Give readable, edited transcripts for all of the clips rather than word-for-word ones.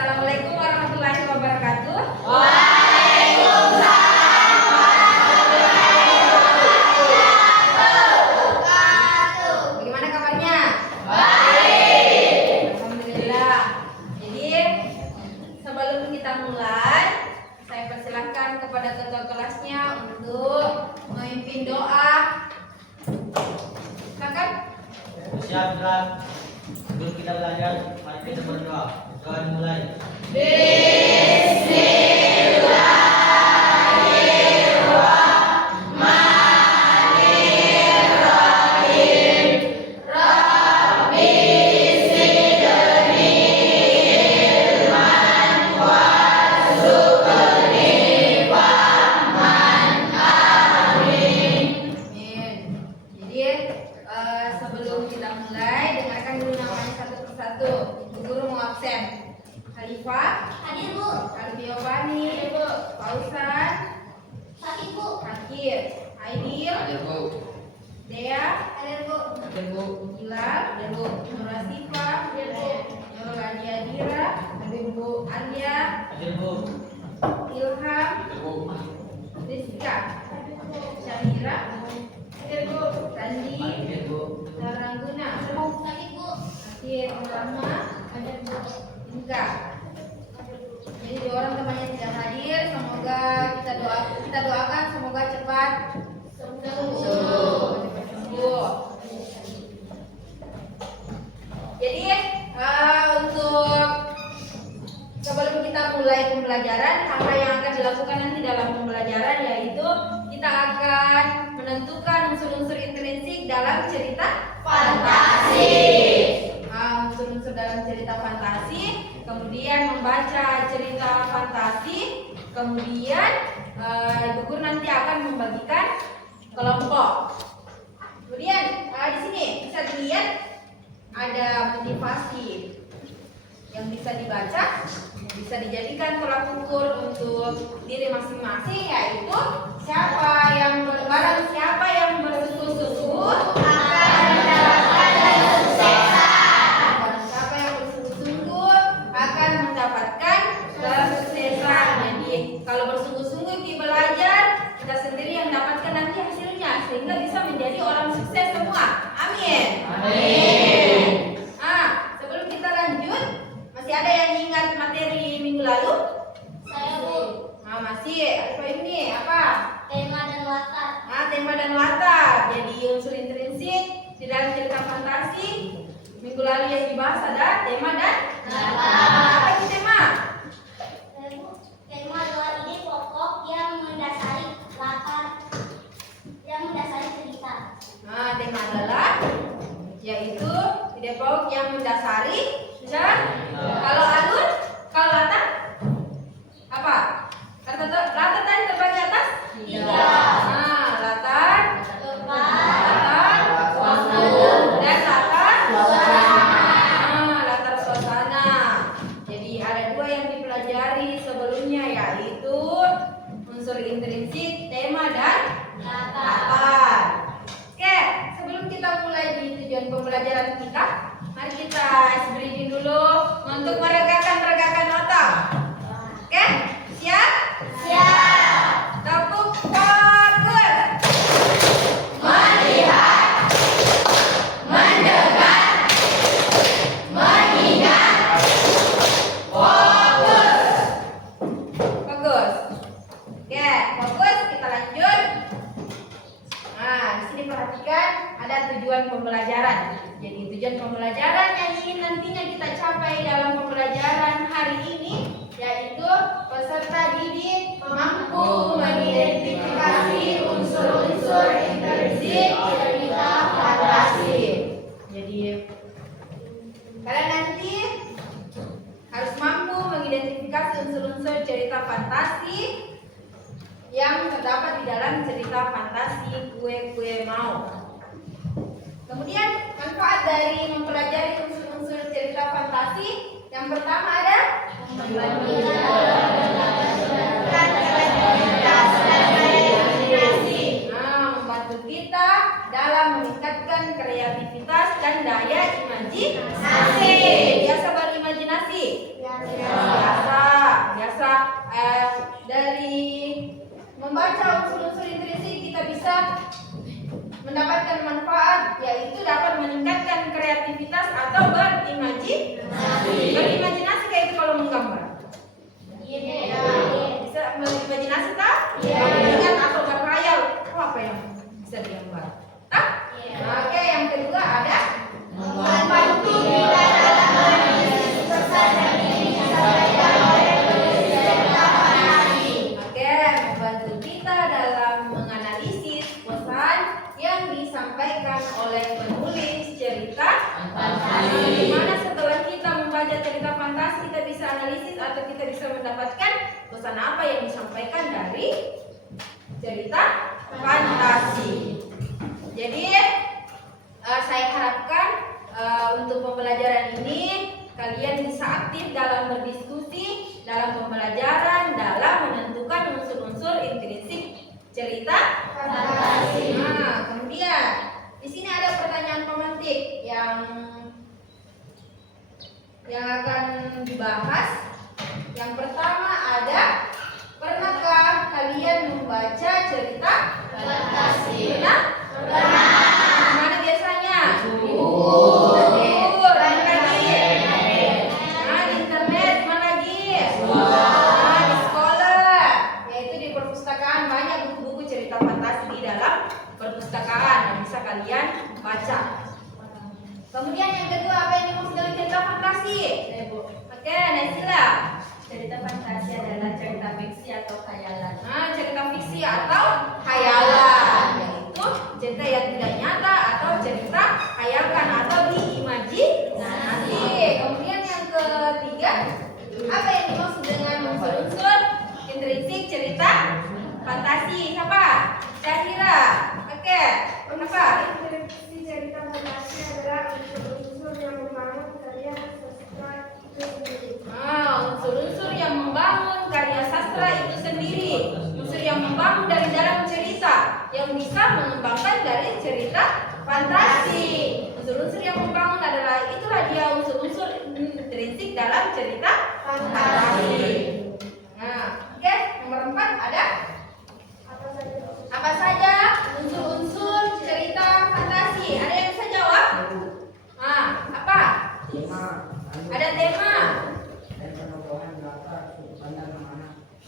Assalamualaikum warahmatullahi wabarakatuh. Waalaikumsalam warahmatullahi wabarakatuh. Bagaimana kabarnya? Baik. Alhamdulillah. Jadi sebelum kita mulai, saya persilahkan kepada ketua kelasnya untuk memimpin doa. Silakan. Siapkan. Sebelum kita belajar, mari kita berdoa. Doa dimulai. Sebelum kita mulai, dengarkan dulu namanya satu persatu. Ibu guru mau absen. Khalifah, Hadir, Bu. Alfiobani, Fauzan, Sakit, Bu. Hakir, Aidil, Dea, Hadir, Bu. Hilal, Nurasifa, Nurul Adiadira, Alia, Hadir, Bu. Ilham, Rizka, Syahira, Sandi, Hadir, Bu. Narangguna, Sakit, Bu. Akhir Ulama, Inka. Jadi dua orang temannya tidak hadir, semoga kita doakan semoga cepat sembuh. Jadi untuk sebelum kita mulai pembelajaran, apa yang akan dilakukan nanti dalam pembelajaran yaitu kita akan menentukan unsur-unsur intrinsik dalam cerita Fantasi. Unsur-unsur dalam cerita fantasi, kemudian membaca cerita fantasi, kemudian Ibu Guru nanti akan membagikan kelompok. Kemudian di sini bisa dilihat ada motivasi yang bisa dibaca, bisa dijadikan tolak ukur untuk diri masing-masing, yaitu siapa yang bersungguh-sungguh akan mendapatkan kesuksesan. Barang siapa yang bersungguh-sungguh akan mendapatkan kesuksesan. Jadi kalau bersungguh-sungguh kita belajar, kita sendiri yang dapatkan nanti hasilnya, sehingga bisa menjadi orang sukses semua. Amin. Sebelum kita lanjut, masih ada yang ingat materi minggu lalu? Saya, Bu. Masih. Apa ini? Apa? Tema dan latar. Tema dan latar. Jadi unsur intrinsik di dalam cerita fantasi. Minggu lalu yang dibahas ada tema dan Latar. Apa itu tema? Bu, tema adalah ide pokok yang mendasari latar, yang mendasari cerita. Tema adalah yaitu ide pokok yang mendasari dan kalau alur, kalau latar apa? Latar tadi terbagi atas? 3. Latar, Depan. latar, dan latar suasana. Jadi ada dua yang dipelajari sebelumnya, yaitu unsur intrinsik, tema dan latar. Oke, sebelum kita mulai di tujuan pembelajaran kita, mari kita ice breathing dulu untuk meregakan otot. Oke, siap? Siap. Tepuk fokus. Melihat, mendengar, mengingat, fokus. Fokus. Oke, fokus, kita lanjut. Di sini perhatikan ada tujuan pembelajaran. Jadi tujuan pembelajaran yang ingin nantinya kita capai dalam pembelajaran hari ini yaitu peserta didik mampu mengidentifikasi unsur-unsur intrinsik cerita fantasi. Jadi kalian nanti harus mampu mengidentifikasi unsur-unsur cerita fantasi yang terdapat di dalam cerita fantasi Kue-Kue Mau. Kemudian manfaat dari mempelajari unsur-unsur cerita fantasi yang pertama ada membantu kita dalam meningkatkan kreativitas dan daya imajinasi. Biasa berimajinasi. bermanfaat, yaitu dapat meningkatkan kreativitas atau berimajinasi kayak itu kalau menggambar. Bisa berimajinasi tak? Ingat atau berkhayal, apa yang bisa digambar? Tak? Oke, yang kedua ada Membantu kita dalam menganalisis pesan yang ingin disampaikan oleh penulis cerita fantasi. Oke, membantu kita dalam menganalisis pesan yang disampaikan oleh penulis cerita fantasi. Dimana setelah kita membaca cerita fantasi kita bisa analisis atau kita bisa mendapatkan pesan apa yang disampaikan dari cerita fantasi. Jadi saya harapkan untuk pembelajaran ini kalian bisa aktif dalam berdiskusi, dalam pembelajaran, dalam menentukan unsur-unsur intrinsik cerita fantasi. Nah, kemudian di sini ada pertanyaan pemantik yang akan dibahas. Yang pertama ada, pernahkah kalian membaca cerita fantasi? Pernah? Mana biasanya? Di buku. Mana lagi? Nah, di internet. Mana lagi? Nah, di sekolah. Yaitu di perpustakaan banyak buku-buku cerita fantasi di dalam perpustakaan yang bisa kalian baca. Kemudian yang kedua, apa yang dimaksud dengan cerita fantasi? Oke, Naisila. Cerita fantasi adalah cerita fiksi atau khayalan. Nah, cerita fiksi atau khayalan, yaitu cerita yang tidak nyata atau cerita khayalkan atau diimajinasi. Kemudian yang ketiga, apa yang dimaksud dengan unsur-unsur intrinsik cerita fantasi? Siapa? Syahira. Oke, kenapa? Intrinsik cerita fantasi adalah unsur-unsur yang membangun karya sastra itu sendiri. Unsur-unsur yang membangun karya sastra itu sendiri. Unsur yang membangun dari dalam cerita yang bisa mengembangkan dari cerita fantasi. Unsur-unsur yang membangun adalah itulah dia unsur-unsur intrinsik dalam cerita fantasi. Nah, oke, nomor 4 ada apa saja unsur-unsur cerita fantasi? Ada yang bisa jawab? Apa? Ada tema.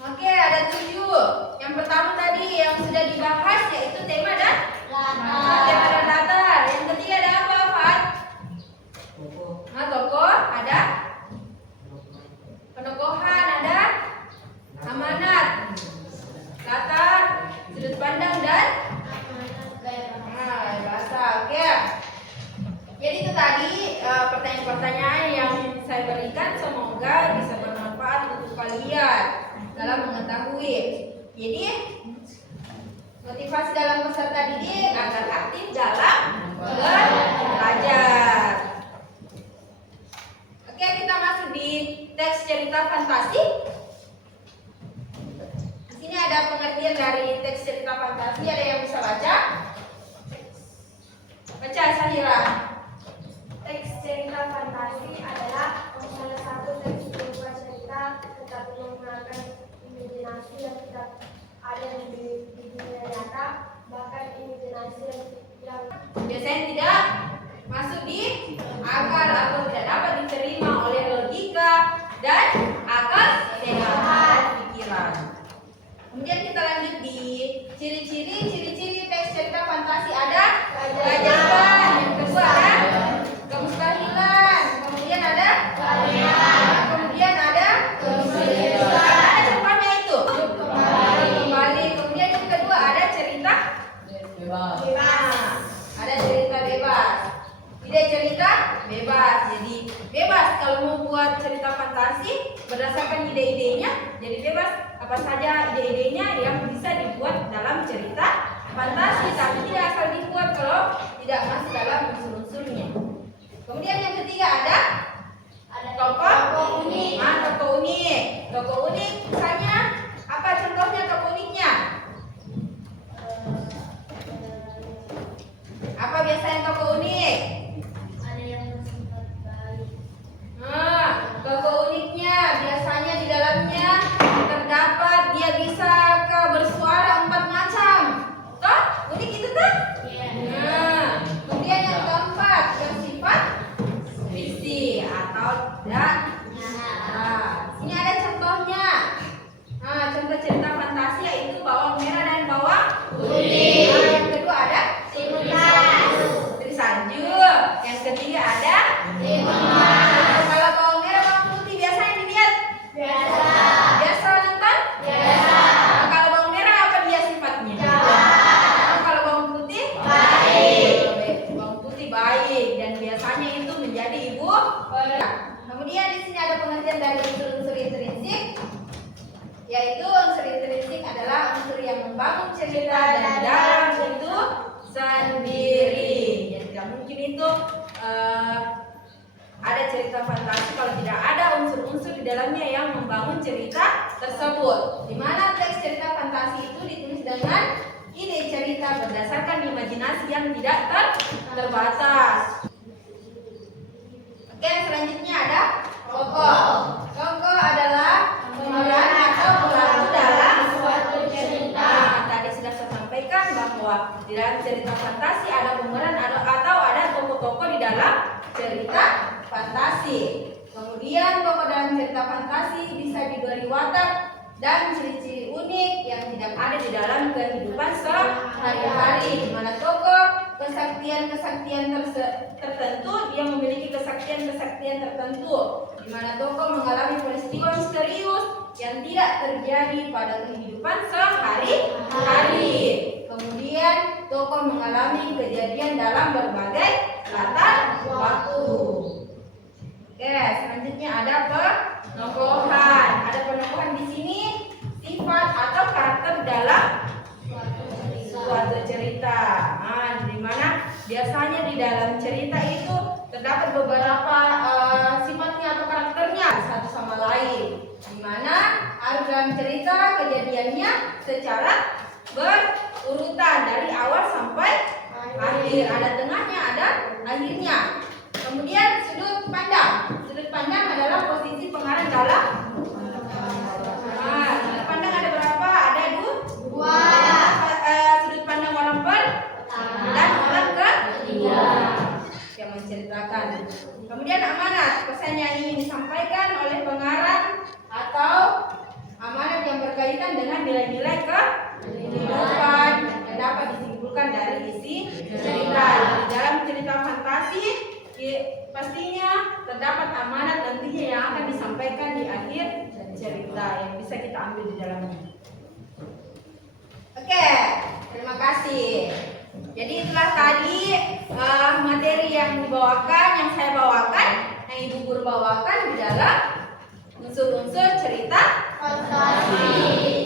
Oke, ada 7. Yang pertama tadi yang sudah dibahas yaitu tema dan tema dan latar. Yang ketiga ada apa, Fat? Tokoh, ada penokohan, ada amanat, latar, sudut pandang dan bahasa. Oke. Jadi itu tadi pertanyaan-pertanyaan yang saya berikan, semoga bisa bermanfaat untuk kalian dalam mengetahui. Jadi motivasi dalam peserta didik agar aktif dalam belajar. Oke, kita masuk di teks cerita fantasi. Di sini ada pengertian dari teks cerita fantasi. Ada yang bisa baca? Baca, Syahira. Teks cerita fantasi adalah salah satu teks berupa cerita tetapi menggunakan imajinasi yang tidak ada di dunia nyata, bahkan imajinasi yang Biasanya tidak masuk di akal atau tidak dapat diterima oleh logika dan akal sehat pikiran. Kemudian kita lanjut di ciri-ciri teks cerita fantasi. Ada keajaiban, yang kedua ada kemustahilan, kemudian ada kemudian ada ada contohnya itu kembali. Kemudian yang kedua ada cerita bebas. Ada cerita bebas. Tidak cerita bebas. Jadi bebas kalau mau buat cerita fantasi berdasarkan ide-idenya, jadi bebas apa saja ide-idenya yang bisa dibuat dalam cerita fantasi, tapi tidak asal dibuat kalau tidak masuk dalam unsur-unsurnya. Kemudian yang ketiga ada tokoh unik. Tokoh unik. Tokoh unik misalnya apa contohnya tokoh uniknya? Apa biasanya tokoh unik? Ada yang bersifat baik. Tokoh uniknya biasanya di dalamnya terdapat dia bisa bersuara 4 macam. Toh? Unik itu toh? Iya. yaitu unsur intrinsik adalah unsur yang membangun cerita dan dalam bentuk sendiri. Jadi tidak mungkin itu ada cerita fantasi kalau tidak ada unsur-unsur di dalamnya yang membangun cerita tersebut. Di mana teks cerita fantasi itu ditulis dengan ide cerita berdasarkan imajinasi yang tidak terbatas. Oke, selanjutnya ada tokoh. Tokoh adalah pemeran atau pelaku dalam suatu cerita. Tadi sudah saya sampaikan bahwa di dalam cerita fantasi ada pemeran atau ada tokoh-tokoh di dalam cerita fantasi. Kemudian tokoh dalam cerita fantasi bisa diberi watak dan ciri-ciri unik yang tidak ada di dalam kehidupan sehari-hari. Di mana tokoh kesaktian-kesaktian tertentu, dia memiliki kesaktian-kesaktian tertentu. Di mana tokoh mengalami peristiwa misterius yang tidak terjadi pada kehidupan sehari-hari. Kemudian tokoh mengalami kejadian dalam berbagai latar waktu. Oke, selanjutnya ada penokohan. Ada penokohan di sini sifat atau karakter dalam suatu cerita. Nah, di mana biasanya di dalam cerita itu terdapat beberapa sifatnya atau karakternya satu sama lain. Di mana dalam cerita kejadiannya secara berurutan dari awal sampai akhir. Ada tengahnya, ada akhirnya. Kemudian sudut pandang. Sudut pandang adalah posisi pengarang dalam. Sudut pandang ada berapa? Ada dua. Sudut pandang orang pertama dan orang ketiga yang menceritakan. Kemudian amanat. Pesan yang ingin disampaikan oleh pengarang atau amanat yang berkaitan dengan nilai-nilai kehidupan yang dapat disimpulkan dari isi cerita. Di dalam cerita fantasi pastinya terdapat amanat nantinya yang akan disampaikan di akhir cerita yang bisa kita ambil di dalamnya. Oke, terima kasih. Jadi itulah tadi materi yang dibawakan, yang saya bawakan, yang Ibu Guru bawakan di dalam unsur-unsur cerita fantasi.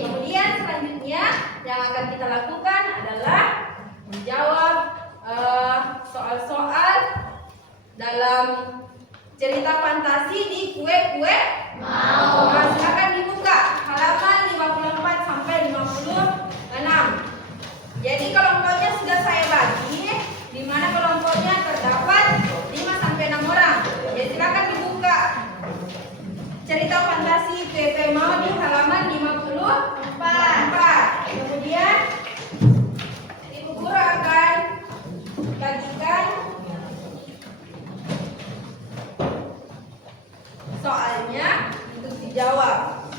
Kemudian selanjutnya yang akan kita lakukan adalah menjawab soal-soal dalam cerita fantasi di kue-kue mau. Nah, silakan dibuka halaman 54 sampai 56. Jadi kelompoknya sudah saya bagi, di mana kelompoknya terdapat 5 sampai 6 orang. Jadi silakan dibuka cerita fantasi kue-kue mau di halaman 54. Kemudian Ibu Guru akan bagikan soalnya untuk dijawab.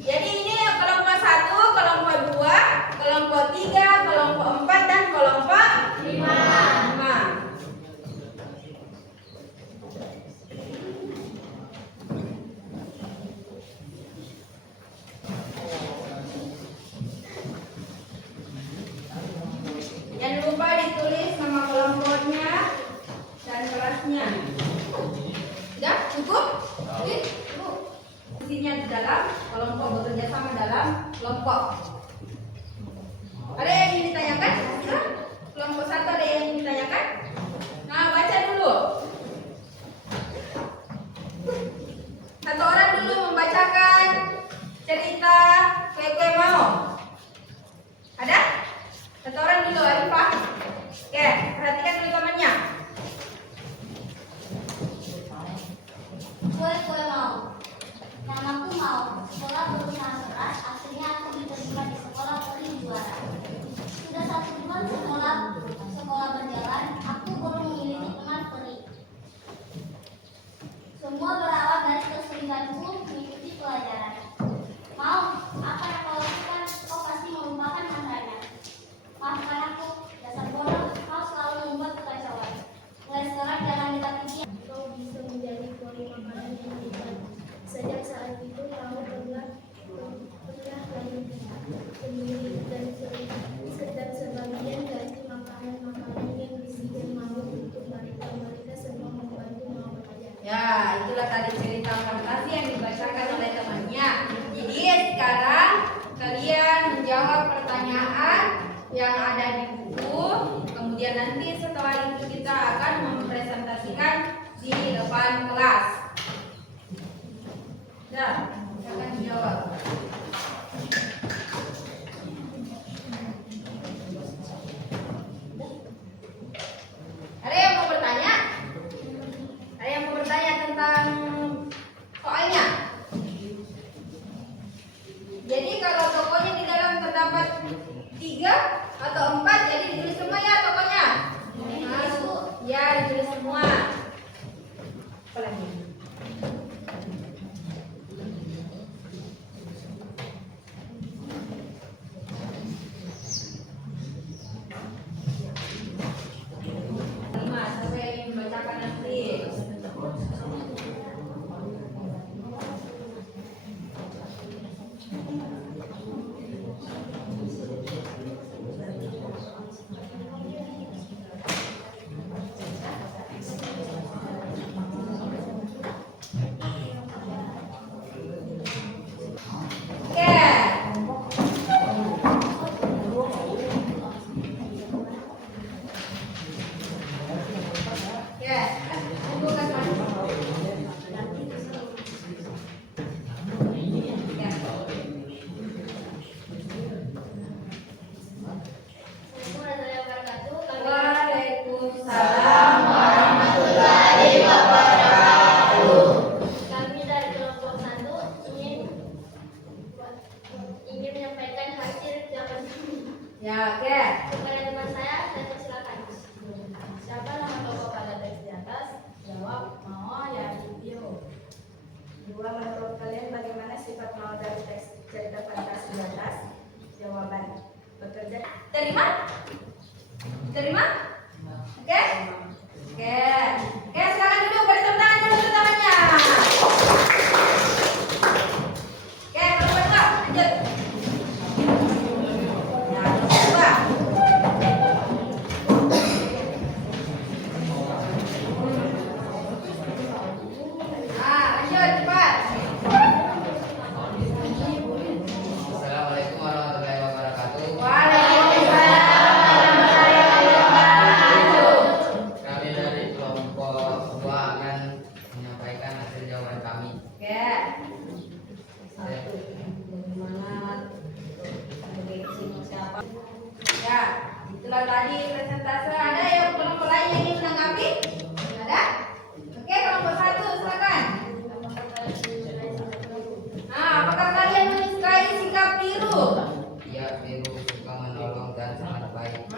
Jadi ini kelompok 1, kelompok 2, kelompok 3, kelompok 4 dan kelompok 5. Jangan lupa ditulis nama kelompoknya dan kelasnya. Sudah cukup? Isinya di dalam kelompok, bekerja sama dalam kelompok. Ada yang ingin ditanyakan? Kelompok 1 ada yang ingin ditanyakan? Nah, baca dulu. Satu orang dulu membacakan cerita kue-kue mau. Ada? Satu orang dulu, Arifah. Oke, perhatikan dulu temannya. Kue-kue mau. Namaku mau. Sekolah berusaha keras, akhirnya aku diterima yang ada di buku. Kemudian nanti setelah itu kita akan mempresentasikan di depan kelas. Nah, silakan dijawab. Ada yang mau bertanya? Ada yang mau bertanya tentang soalnya? Jadi kalau tokohnya di dalam terdapat 3 atau 4, jadi ditulis semua ya tokohnya? Ya, ditulis semua. Apa lagi? Siapa yang ingin membacakan nanti? Waalaikumsalam warahmatullahi wabarakatuh. Kami dari kelompok 1 ingin menyampaikan hasil jawaban kami. Ya, oke. Kepada teman saya persilakan. Siapa nama tokoh pada teks di atas? Jawab Mao ya Bio. 2. Menurut kalian bagaimana sifat Mao dari teks cerita fantasi di atas? Jawaban: bekerja. Terima? Terima? Oke? Oke. Oke, silakan duduk. Beri tepuk tangan dulu untuk temannya. Oke, kalau berdua, lanjut. Ya, berdua. Lanjut, cepat. Assalamualaikum warahmatullahi wabarakatuh. Waalaikumsalam warahmatullahi wabarakatuh. Kami dari kelompok 2 akan menyampaikan hasil jawaban kami. Oke. Satu. Semangat. Siapa? Ya, itulah tadi presentase. Ada yang kelompok lain yang ingin menanggapi? Ada? Oke, kelompok 1 silakan. Apakah kalian menyukai sikap Biru? Ia Biru suka menolong dan sangat baik.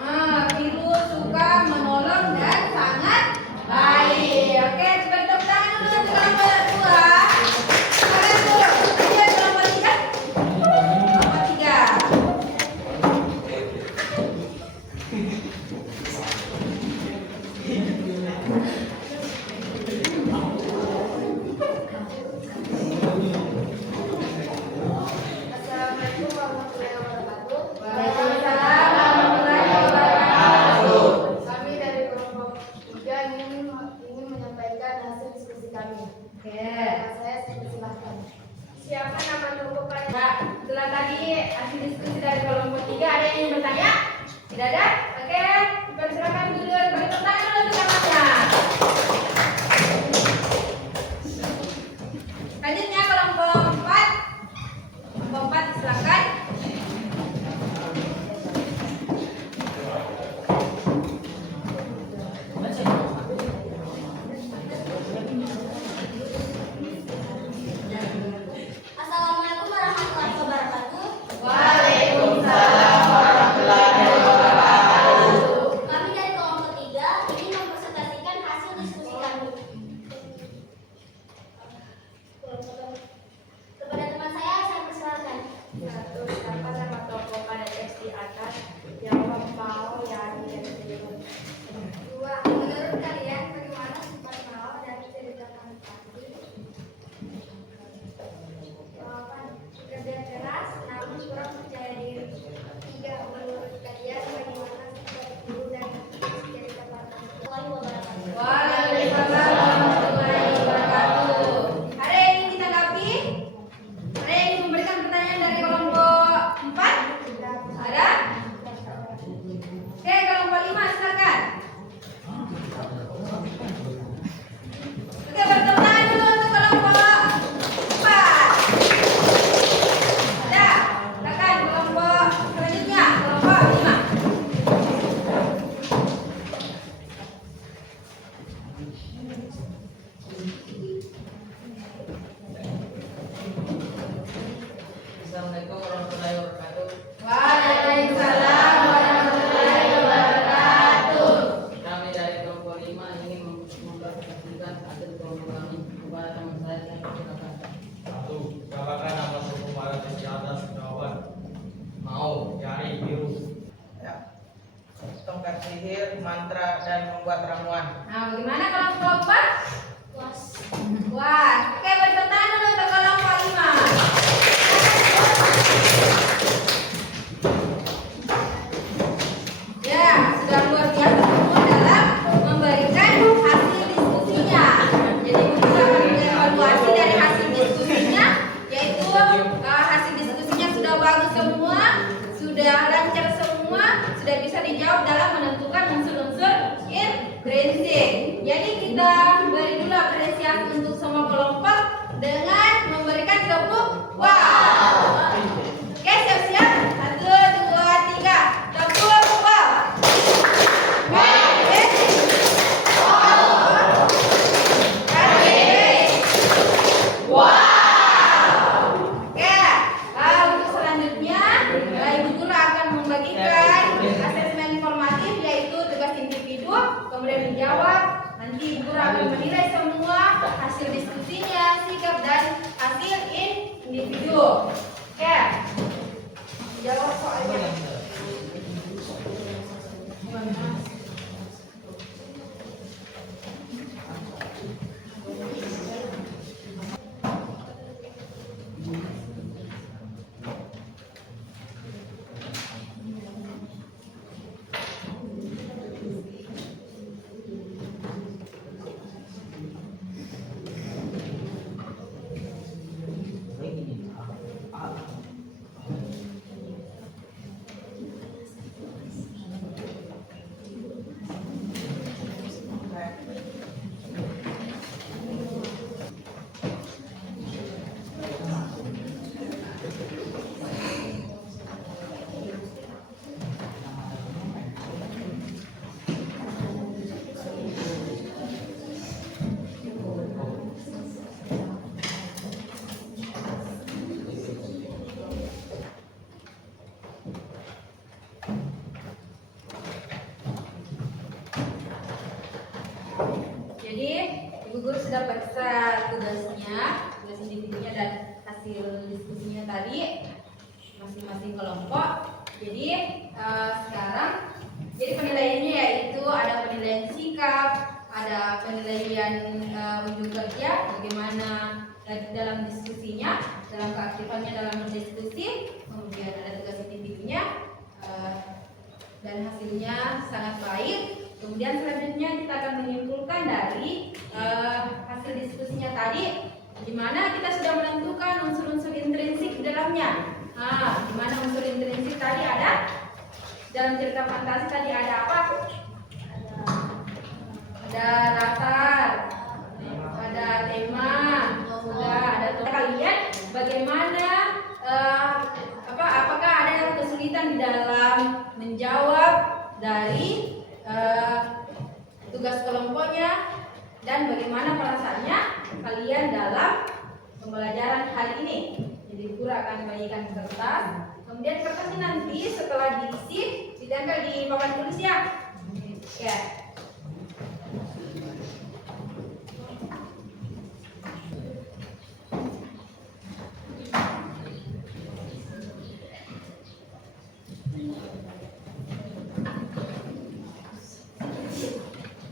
Biru suka menolong dan sangat baik. Oke, coba tepuk tangan dulu untuk kelompok 2. Kalian tuh, lanjut kelompok 3. Kelompok 3. Assalamualaikum warahmatullahi wabarakatuh. Waalaikumsalam warahmatullahi wabarakatuh. Kami dari kelompok 3 ingin menyampaikan hasil diskusi kami. Oke. Saya persilahkan. Siapa nama tokoh pada? Ya, setelah tadi hasil diskusi dari kelompok 3, ada yang ingin bertanya? Tidak ada? Oke, persilakan dulu. Beri tepuk tangan dulu untuk temannya. Selanjutnya kelompok 4. Kelompok 4 silakan. Assalamualaikum warahmatullahi wabarakatuh. Waalaikumsalam warahmatullahi wabarakatuh. Assalamualaikum warahmatullahi wabarakatuh. Waalaikumsalam warahmatullahi wabarakatuh. Kami dari kelompok 5 ingin mempresentasikan hasil kelompok kami kepada teman saya yang silakan. Satu, bacakan nama suku para di atas jawaban. Mau. Jari biru. Ya. Tongkat sihir, mantra, dan membuat ramuan. Nah, bagaimana kalau kelompok? Was. Wah, oke beri tepuk tangan dulu untuk kelompok 5. Ya, sudah luar biasa semua dalam memberikan hasil diskusinya. Jadi kita akan mengevaluasi dari hasil diskusinya, yaitu hasil diskusinya sudah bagus semua, sudah lancar semua, sudah bisa dijawab dalam menentukan unsur-unsur intrinsik. Jadi kita beri dulu apresiasi untuk semua kelompok dengan memberikan tepuk wow. Oke, siap-siap. 1, 2, 3. Tepuk wow. Oke, untuk selanjutnya Ibu Guru akan membagikan asesmen informatif, yaitu tugas individu, kemudian menjawab. Nanti Ibu Guru akan menilai semua hasil diskusinya, sikap dan hasil individu. Oke, jawab soalnya. Jadi Ibu Guru sudah periksa tugas individunya dan hasil diskusinya tadi masing-masing kelompok. Jadi sekarang penilaiannya yaitu ada penilaian sikap, ada penilaian unjuk kerja, bagaimana dalam diskusinya, dalam keaktifannya dalam berdiskusi, kemudian ada tugas individunya dan hasilnya sangat baik. Kemudian selanjutnya kita akan menyimpulkan dari hasil diskusinya tadi, di mana kita sudah menentukan unsur-unsur intrinsik di dalamnya. Di mana unsur intrinsik tadi ada dalam cerita fantasi tadi ada apa? Ada latar, ada tema, ada kalian bagaimana apakah ada kesulitan di dalam menjawab dari tugas kelompoknya dan bagaimana perasaannya kalian dalam pembelajaran hari ini. Jadi Guru akan bagikan kertas, kemudian kertasnya nanti setelah diisi ditempel di papan tulis ya. Ya.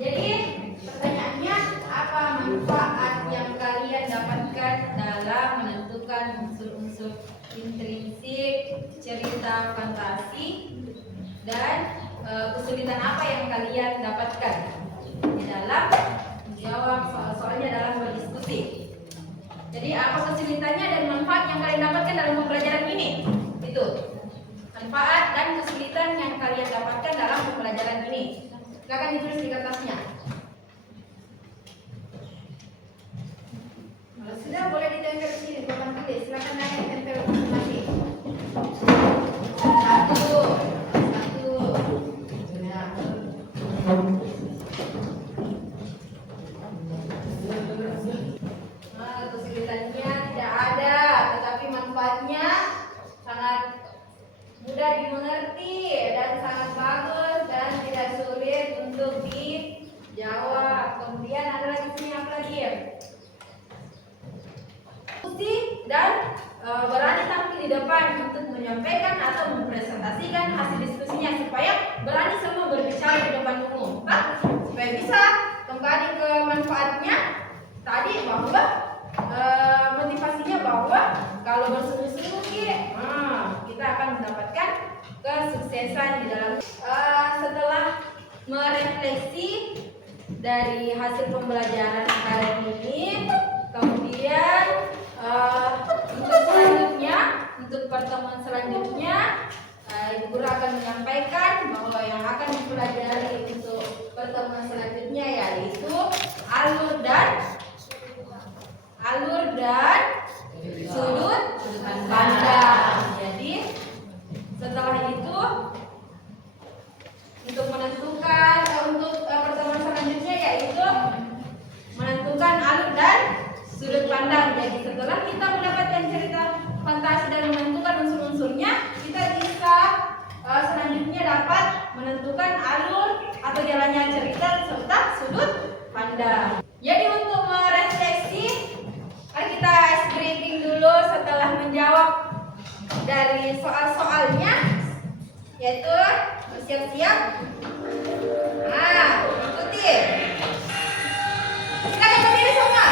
Jadi pertanyaannya, apa manfaat yang kalian dapatkan dalam menentukan unsur-unsur intrinsik cerita fantasi dan kesulitan apa yang kalian dapatkan di dalam menjawab soal-soalnya dalam berdiskusi. Jadi apa kesulitannya dan manfaat yang kalian dapatkan dalam pembelajaran ini? Itu manfaat dan kesulitan yang kalian dapatkan dalam pembelajaran ini. Silakan ditulis di kertasnya. Kalau sudah boleh ditempel di sini papan tulis. Silakan naik tempel masing-masing. Satu. Ya. Kesulitannya tidak ada, tetapi manfaatnya dan sangat bagus dan tidak sulit untuk dijawab. Kemudian ada lagi sini apa lagi ya? Diskusi dan berani tampil di depan untuk menyampaikan atau mempresentasikan hasil diskusinya supaya berani semua berbicara di depan umum, Pak. Supaya bisa kembali ke manfaatnya tadi bahwa motivasinya bahwa kalau bersungguh-sungguh kita akan mendapatkan kesuksesan di dalam setelah merefleksi dari hasil pembelajaran hari ini. Kemudian untuk selanjutnya, untuk pertemuan selanjutnya, Ibu Guru akan menyampaikan bahwa yang akan dipelajari untuk pertemuan selanjutnya yaitu alur dan sudut pandang. Jadi setelah itu untuk menentukan untuk pertemuan selanjutnya yaitu menentukan alur dan sudut pandang. Jadi setelah kita mendapatkan cerita fantasi dan menentukan unsur-unsurnya, kita bisa selanjutnya dapat menentukan alur atau jalannya cerita serta sudut pandang. Jadi untuk merefleksi, mari kita ice breaking dulu setelah menjawab dari soal-soalnya, yaitu bersiap-siap. Nah, ikuti. Silakan berdiri semua.